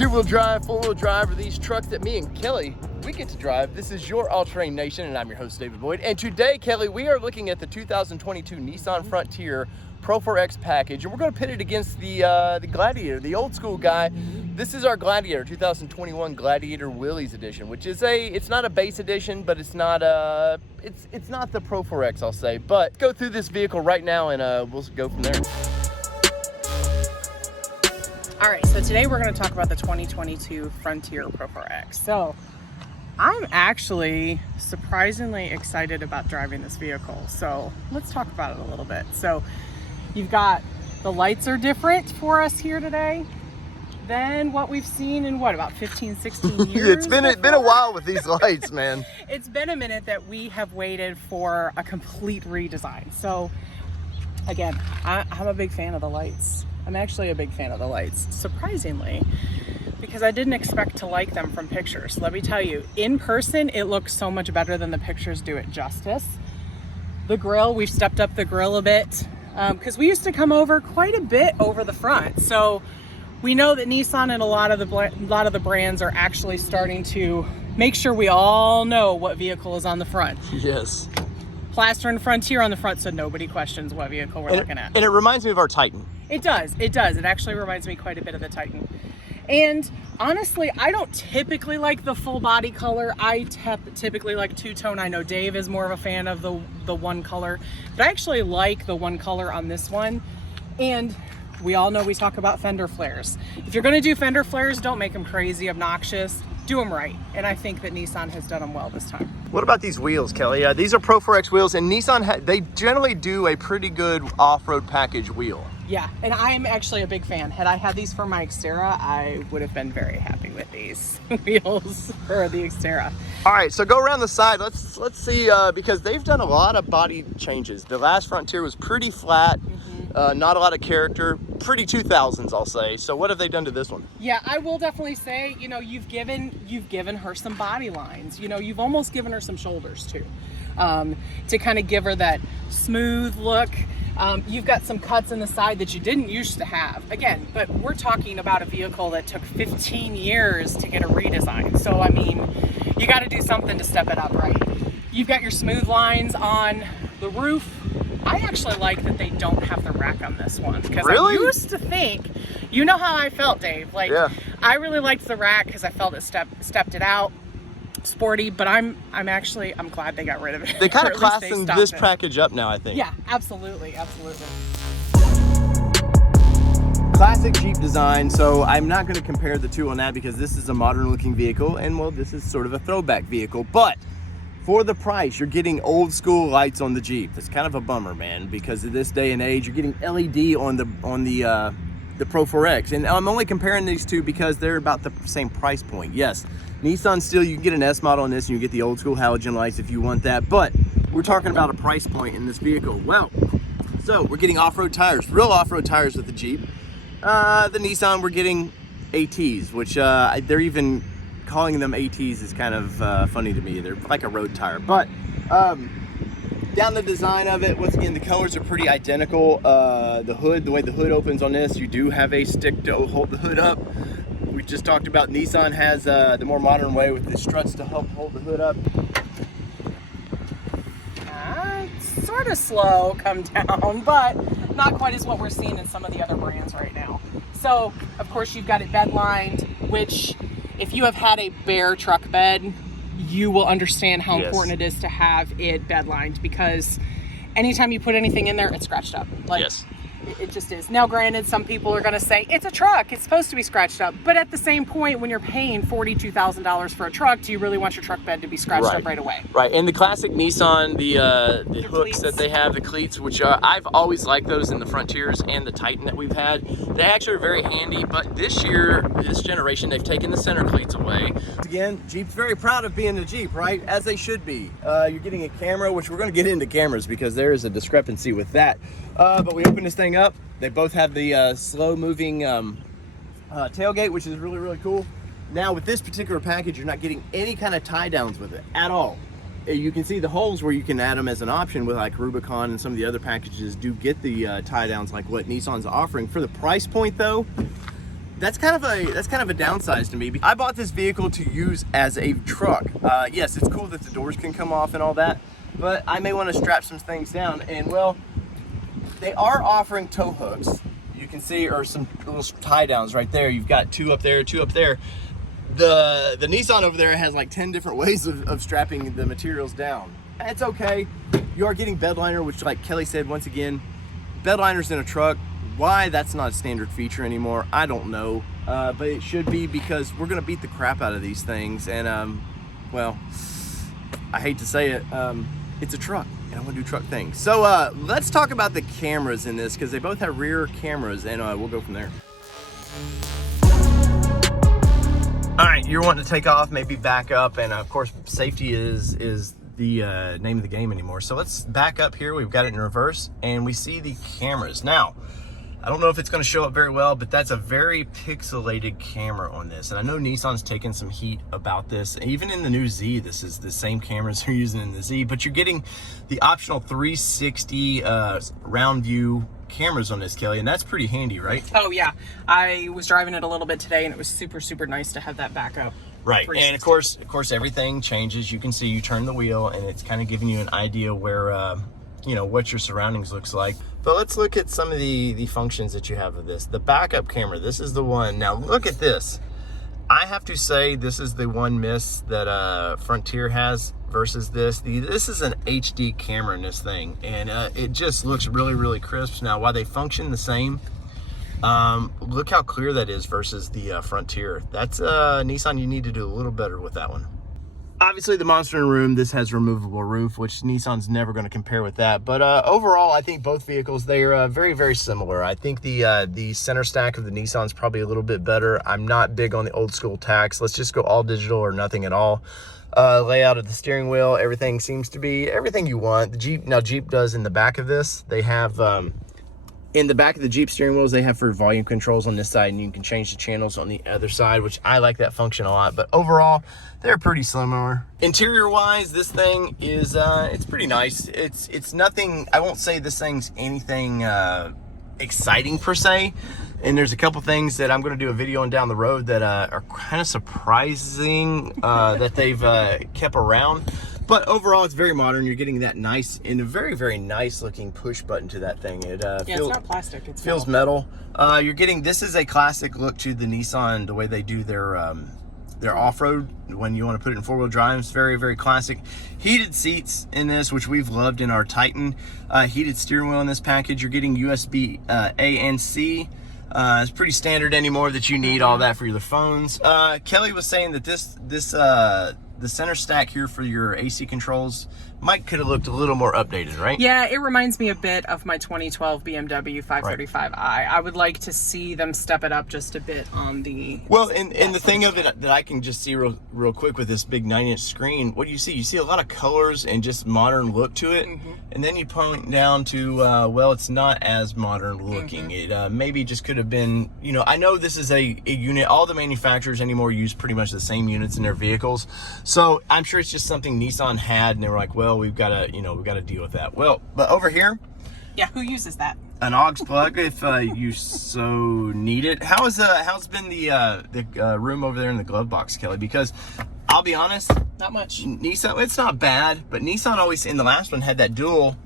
two-wheel drive, four-wheel drive are these trucks that me and Kelly, we get to drive. This is your All-Terrain Nation, and I'm your host, David Boyd. And today, Kelly, we are looking at the 2022 Nissan Frontier Pro4x package, and we're going to pit it against the Gladiator, the old school guy. This is our Gladiator 2021 Gladiator Willys edition, which is it's not a base edition, but it's not it's not the Pro4x, I'll say. But go through this vehicle right now, and we'll go from there. All right, so today we're going to talk about the 2022 Frontier Pro4x. So I'm actually surprisingly excited about driving this vehicle. So let's talk about it a little bit. So you've got the lights are different for us here today than what we've seen in about 15, 16 years. It's been a while with these lights, man. It's been a minute that we have waited for a complete redesign. So again, I'm a big fan of the lights. I'm actually a big fan of the lights, surprisingly, because I didn't expect to like them from pictures. Let me tell you, in person, it looks so much better than the pictures do it justice. The grille, we've stepped up the grille a bit, because we used to come over quite a bit over the front. So we know that Nissan and a lot of the brands are actually starting to make sure we all know what vehicle is on the front. Yes. Plaster and Frontier on the front so nobody questions what vehicle we're looking at. And it reminds me of our Titan. It does. It does. It actually reminds me quite a bit of the Titan. And honestly, I don't typically like the full body color. I typically like two-tone. I know Dave is more of a fan of the one color, but I actually like the one color on this one. And we all know we talk about fender flares. If you're going to do fender flares, don't make them crazy, obnoxious. Do them right. And I think that Nissan has done them well this time. What about these wheels, Kelly? These are Pro4x wheels, and Nissan, they generally do a pretty good off-road package wheel. Yeah, and I'm actually a big fan. Had I had these for my Xterra, I would have been very happy with these wheels for the Xterra. All right, so go around the side. Let's see, because they've done a lot of body changes. The last Frontier was pretty flat, not a lot of character, pretty 2000s, I'll say. So what have they done to this one? Yeah, I will definitely say, you know, you've given her some body lines. You know, you've almost given her some shoulders too, to kind of give her that smooth look. You've got some cuts in the side that you didn't used to have. Again, but we're talking about a vehicle that took 15 years to get a redesign. So, I mean, you got to do something to step it up, right? You've got your smooth lines on the roof. I actually like that they don't have the rack on this one. Because really? I used to think, you know how I felt, Dave. Like, yeah. I really liked the rack because I felt it stepped it out. Sporty, but I'm glad they got rid of it. They kind of classing this package up now, I think. Yeah, absolutely. Classic Jeep design, so I'm not going to compare the two on that because this is a modern looking vehicle and, well, this is sort of a throwback vehicle, but for the price, you're getting old school lights on the Jeep. It's kind of a bummer, man, because of this day and age, you're getting LED on the Pro4x, and I'm only comparing these two because they're about the same price point. Yes, Nissan still, you can get an S model on this and you get the old school halogen lights if you want that, but we're talking about a price point in this vehicle. Well, so we're getting off-road tires, real off-road tires with the Jeep. The Nissan, we're getting ATs, which they're even calling them ATs is kind of funny to me. They're like a road tire, but down the design of it, once again, the colors are pretty identical. The hood, the way the hood opens on this, you do have a stick to hold the hood up. We just talked about Nissan has the more modern way with the struts to help hold the hood up. It's sort of slow come down, but not quite as what we're seeing in some of the other brands right now. So, of course, you've got it bed lined, which if you have had a bare truck bed, you will understand how important it is to have it bed lined, because anytime you put anything in there, it's scratched up. Like, yes. It just is. Now, granted, some people are going to say it's a truck, it's supposed to be scratched up, but at the same point, when you're paying $42,000 for a truck, do you really want your truck bed to be scratched up right away? Right, and the classic Nissan, the hooks cleats that they have, the cleats, which I've always liked those in the Frontiers and the Titan that we've had. They actually are very handy, but this year, this generation, they've taken the center cleats away. Again, Jeep's very proud of being a Jeep, right? As they should be. You're getting a camera, which we're going to get into cameras because there is a discrepancy with that. But we open this thing up. They both have the slow-moving tailgate, which is really, really cool. Now, with this particular package, you're not getting any kind of tie-downs with it at all. You can see the holes where you can add them as an option with like Rubicon, and some of the other packages do get the tie-downs like what Nissan's offering. For the price point, though, that's kind of a downside to me. I bought this vehicle to use as a truck. Yes, it's cool that the doors can come off and all that, but I may want to strap some things down. And well, they are offering tow hooks. You can see, or some little tie downs right there. You've got 2 up there, 2 up there. The Nissan over there has like 10 different ways of strapping the materials down. It's okay. You are getting bed liner, which, like Kelly said, once again, bed liners in a truck. Why that's not a standard feature anymore, I don't know. But it should be, because we're gonna beat the crap out of these things. And well, I hate to say it, it's a truck, and I want to do truck things. So let's talk about the cameras in this, because they both have rear cameras, and we'll go from there. All right, you're wanting to take off, maybe back up, and of course, safety is the name of the game anymore. So let's back up here. We've got it in reverse, and we see the cameras. Now, I don't know if it's going to show up very well, but that's a very pixelated camera on this. And I know Nissan's taken some heat about this. Even in the new Z, this is the same cameras they're using in the Z, but you're getting the optional 360 round view cameras on this, Kelly, and that's pretty handy, right? Oh yeah, I was driving it a little bit today, and it was super nice to have that backup. Right, and of course everything changes. You can see, you turn the wheel, and it's kind of giving you an idea where you know, what your surroundings looks like. But let's look at some of the functions that you have of this. The backup camera, this is the one. Now look at this. I have to say, this is the one miss that Frontier has versus this. This is an HD camera in this thing, and it just looks really crisp. Now, while they function the same, look how clear that is versus the Frontier. That's Nissan, you need to do a little better with that one. Obviously, the monster in the room, this has removable roof, which Nissan's never going to compare with that. But overall, I think both vehicles, they are very similar. I think the center stack of the Nissan's probably a little bit better. I'm not big on the old school tacks. Let's just go all digital or nothing at all. Layout of the steering wheel, everything seems to be everything you want. The Jeep does in the back of this. They have in the back of the Jeep steering wheels, they have for volume controls on this side, and you can change the channels on the other side, which I like that function a lot. But overall, they're pretty similar. Interior wise, this thing is it's pretty nice. It's nothing, I won't say this thing's anything exciting per se, and there's a couple things that I'm going to do a video on down the road that are kind of surprising that they've kept around. But overall, it's very modern. You're getting that nice, and a very nice looking push button to that thing. It yeah, it's not plastic. It feels metal. You're getting, this is a classic look to the Nissan, the way they do their off-road when you want to put it in four-wheel drive. It's very classic. Heated seats in this, which we've loved in our Titan. Heated steering wheel in this package. You're getting USB A and C. It's pretty standard anymore that you need all that for your phones. Kelly was saying that the center stack here for your AC controls could have looked a little more updated, right? Yeah, it reminds me a bit of my 2012 BMW 535i. Right. I would like to see them step it up just a bit on the... Well, and the thing of it that I can just see real quick with this big 9-inch screen, what do you see? You see a lot of colors and just modern look to it. And then you point down to, well, it's not as modern looking. It maybe just could have been, you know, I know this is a unit. All the manufacturers anymore use pretty much the same units in their vehicles. So I'm sure it's just something Nissan had, and they were like, well, we've got to deal with that. Well, but over here, yeah, who uses that? An aux plug if you so need it. How's been the room over there in the glove box, Kelly? Because I'll be honest, not much. Nissan, it's not bad, but Nissan always in the last one had that dual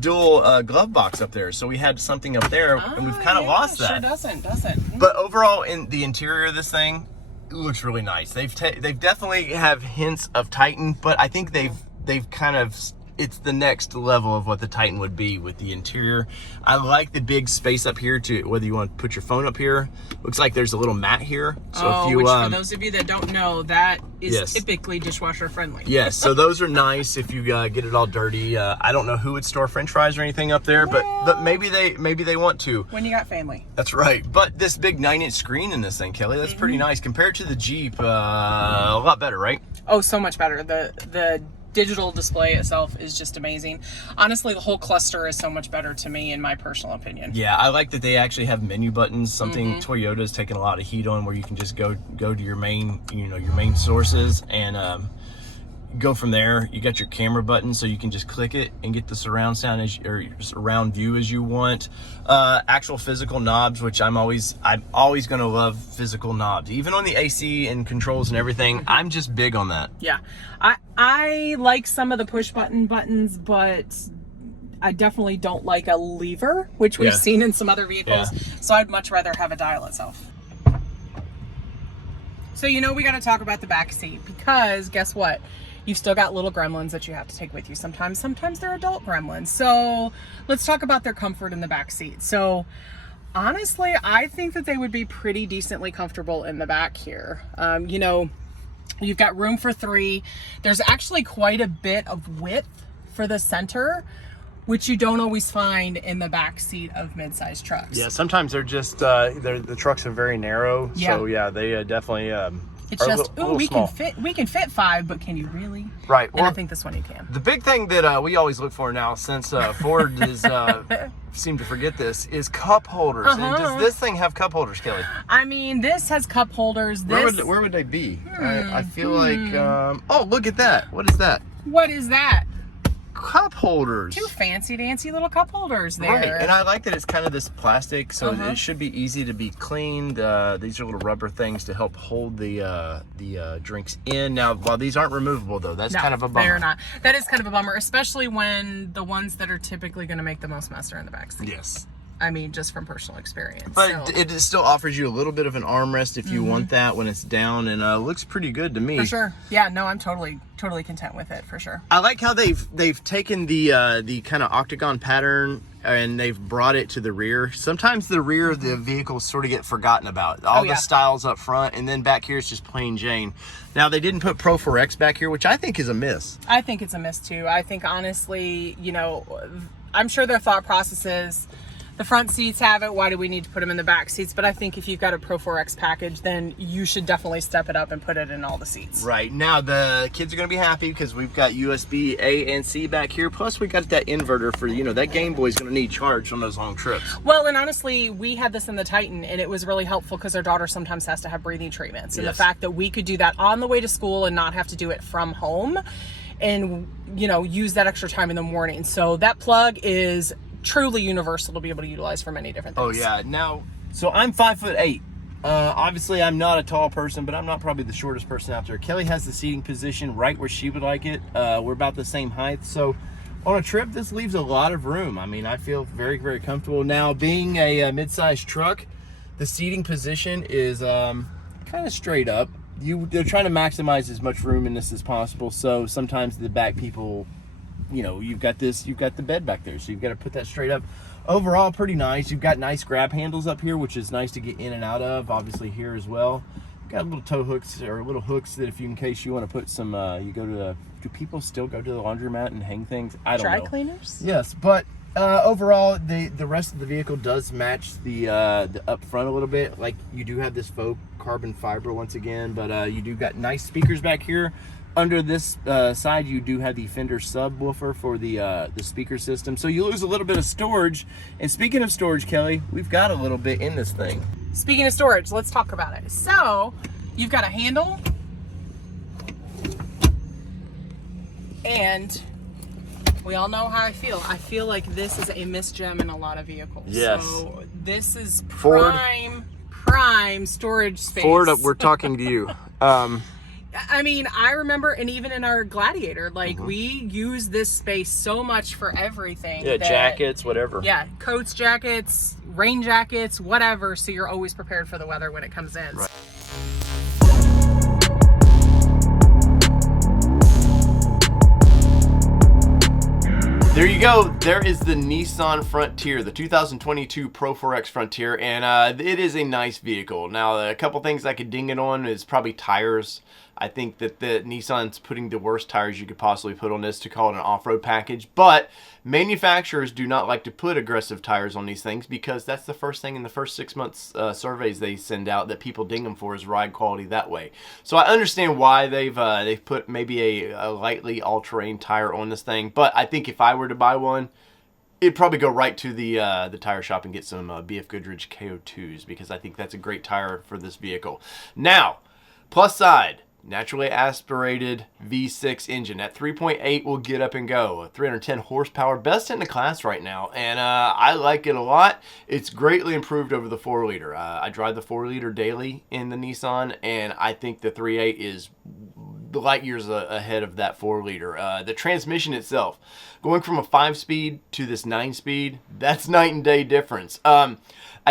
glove box up there, so we had something up there, and we've kind of lost that. Sure doesn't. But overall, in the interior of this thing, it looks really nice. They've definitely have hints of Titan, but I think they've kind of, it's the next level of what the Titan would be with the interior. I like the big space up here to whether you want to put your phone up here. Looks like there's a little mat here. So if you, which for those of you that don't know, that is typically dishwasher friendly. Yes, so those are nice if you get it all dirty. I don't know who would store French fries or anything up there, but maybe they want to. When you got family. That's right. But this big 9-inch screen in this thing, Kelly, that's pretty nice compared to the Jeep. A lot better, right? Oh, so much better. The digital display itself is just amazing. Honestly, the whole cluster is so much better to me, in my personal opinion. Yeah, I like that they actually have menu buttons, something Toyota's taken a lot of heat on, where you can just go to your main, your main sources, and go from there. You got your camera button, so you can just click it and get the surround sound or surround view as you want. Actual physical knobs, which I'm always gonna love physical knobs, even on the AC and controls and everything. I'm just big on that. Yeah, I like some of the push buttons, but I definitely don't like a lever, which we've seen in some other vehicles. So I'd much rather have a dial itself. So we got to talk about the back seat, because guess what? You've still got little gremlins that you have to take with you sometimes. Sometimes they're adult gremlins. So let's talk about their comfort in the back seat. So honestly, I think that they would be pretty decently comfortable in the back here. You've got room for 3. There's actually quite a bit of width for the center, which you don't always find in the back seat of midsize trucks. Yeah, sometimes they're just the trucks are very narrow. Yeah. So yeah, they definitely it's just we small. can fit 5, but can you really? Right. And I think this one you can. The big thing that we always look for now, since Ford is seem to forget this, is cup holders. And does this thing have cup holders, Kelly? I mean, this has cup holders. Where would they be? I feel like oh, look at that. What is that? What is that? Cup holders. 2 fancy dancy little cup holders there. Right, and I like that it's kind of this plastic, so it should be easy to be cleaned. These are little rubber things to help hold the drinks in. Now, while these aren't removable, though, that's kind of a bummer. They're not. That is kind of a bummer, especially when the ones that are typically going to make the most mess are in the back seat. Yes. I mean, just from personal experience. But it still offers you a little bit of an armrest if you want that when it's down, and looks pretty good to me. For sure. Yeah, no, I'm totally content with it, for sure. I like how they've taken the kind of octagon pattern and they've brought it to the rear. Sometimes the rear of the vehicles sort of get forgotten about. All the styles up front, and then back here it's just plain Jane. Now, they didn't put Pro4x back here, which I think is a miss. I think it's a miss too. I think honestly, I'm sure their thought process is, the front seats have it, why do we need to put them in the back seats? But I think if you've got a Pro4x package, then you should definitely step it up and put it in all the seats. Right. Now, the kids are going to be happy because we've got USB A and C back here. Plus, we got that inverter for, that Game Boy's going to need charge on those long trips. Well, and honestly, we had this in the Titan, and it was really helpful because our daughter sometimes has to have breathing treatments. And the fact that we could do that on the way to school and not have to do it from home and, use that extra time in the morning. So that plug is truly universal to be able to utilize for many different things. Oh yeah. Now, so I'm 5'8". Obviously I'm not a tall person, but I'm not probably the shortest person out there. Kelly has the seating position right where she would like it. We're about the same height, so on a trip this leaves a lot of room. I mean, I feel very, very comfortable. Now, being a mid-sized truck, the seating position is kind of straight up. They're trying to maximize as much room in this as possible, so sometimes the back people, you've got the bed back there, so you've got to put that straight up. Overall, pretty nice. You've got nice grab handles up here, which is nice to get in and out of. Obviously here as well. Got little tow hooks or little hooks that in case you want to put some, do people still go to the laundromat and hang things? I don't know. Dry cleaners? Yes, but overall, the rest of the vehicle does match the up front a little bit. Like, you do have this faux carbon fiber once again, but you do got nice speakers back here. Under this side, you do have the Fender subwoofer for the speaker system, so you lose a little bit of storage. And speaking of storage, Kelly, we've got a little bit in this thing. Speaking of storage, let's talk about it. So, you've got a handle, and we all know how I feel. I feel like this is a missed gem in a lot of vehicles. Yes. So this is Ford. prime storage space. Ford, we're talking to you. I mean, I remember, and even in our Gladiator, like, we use this space so much for everything. Yeah, jackets, whatever. Yeah, coats, jackets, rain jackets, whatever, so you're always prepared for the weather when it comes in. Right. There you go. There is the Nissan Frontier, the 2022 Pro4x Frontier, and it is a nice vehicle. Now, a couple things I could ding it on is probably tires. I think that the Nissan's putting the worst tires you could possibly put on this to call it an off-road package, but manufacturers do not like to put aggressive tires on these things because that's the first thing in the first 6 months surveys they send out that people ding them for is ride quality that way. So I understand why they've put maybe a lightly all-terrain tire on this thing, but I think if I were to buy one, it'd probably go right to the tire shop and get some BF Goodrich KO2s because I think that's a great tire for this vehicle. Now, plus side. naturally aspirated V6 engine. That 3.8 will get up and go. 310 horsepower, best in the class right now, and I like it a lot. It's greatly improved over the 4-liter. I drive the 4-liter daily in the Nissan, and I think the 3.8 is light years ahead of that 4-liter. The transmission itself, going from a 5-speed to this 9-speed, that's night and day difference. I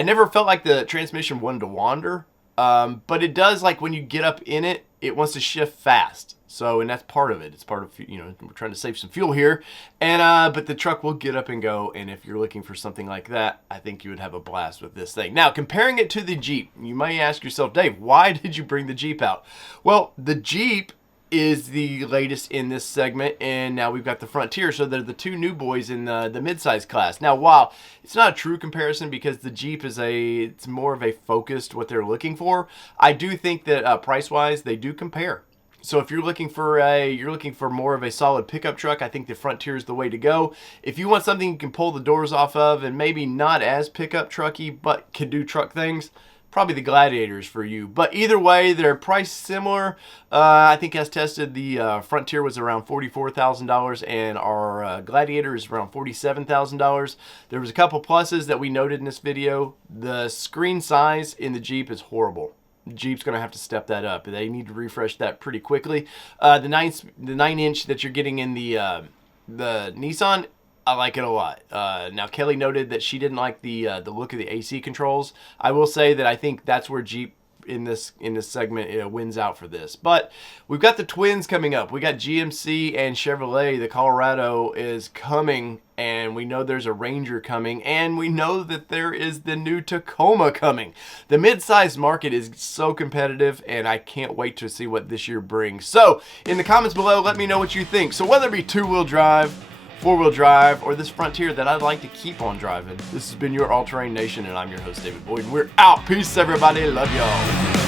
never felt like the transmission wanted to wander, but it does. Like when you get up in it, it wants to shift fast. So, and that's part of it. It's part of, you know, we're trying to save some fuel here. And, but the truck will get up and go. And if you're looking for something like that, I think you would have a blast with this thing. Now, comparing it to the Jeep, you might ask yourself, Dave, why did you bring the Jeep out? Well, the Jeep is the latest in this segment, and now we've got the Frontier, so they're the two new boys in the midsize class. Now, while it's not a true comparison because the Jeep is it's more of a focused what they're looking for, I do think that price-wise they do compare. So if you're looking for more of a solid pickup truck, I think the Frontier is the way to go. If you want something you can pull the doors off of and maybe not as pickup trucky but can do truck things, probably the Gladiators for you. But either way, they're priced similar. I think as tested, the Frontier was around $44,000 and our Gladiator is around $47,000. There was a couple pluses that we noted in this video. The screen size in the Jeep is horrible. The Jeep's going to have to step that up. They need to refresh that pretty quickly. The 9-inch that you're getting in the Nissan, I like it a lot. Now, Kelly noted that she didn't like the look of the AC controls. I will say that I think that's where Jeep in this segment wins out for this. But we've got the twins coming up. We got GMC and Chevrolet. The Colorado is coming, and we know there's a Ranger coming, and we know that there is the new Tacoma coming. The mid-sized market is so competitive, and I can't wait to see what this year brings. So in the comments below, let me know what you think. So whether it be 2-wheel drive, 4-wheel drive, or this Frontier that I'd like to keep on driving. This has been your All Terrain Nation, and I'm your host, David Boyd. We're out. Peace, everybody. Love y'all.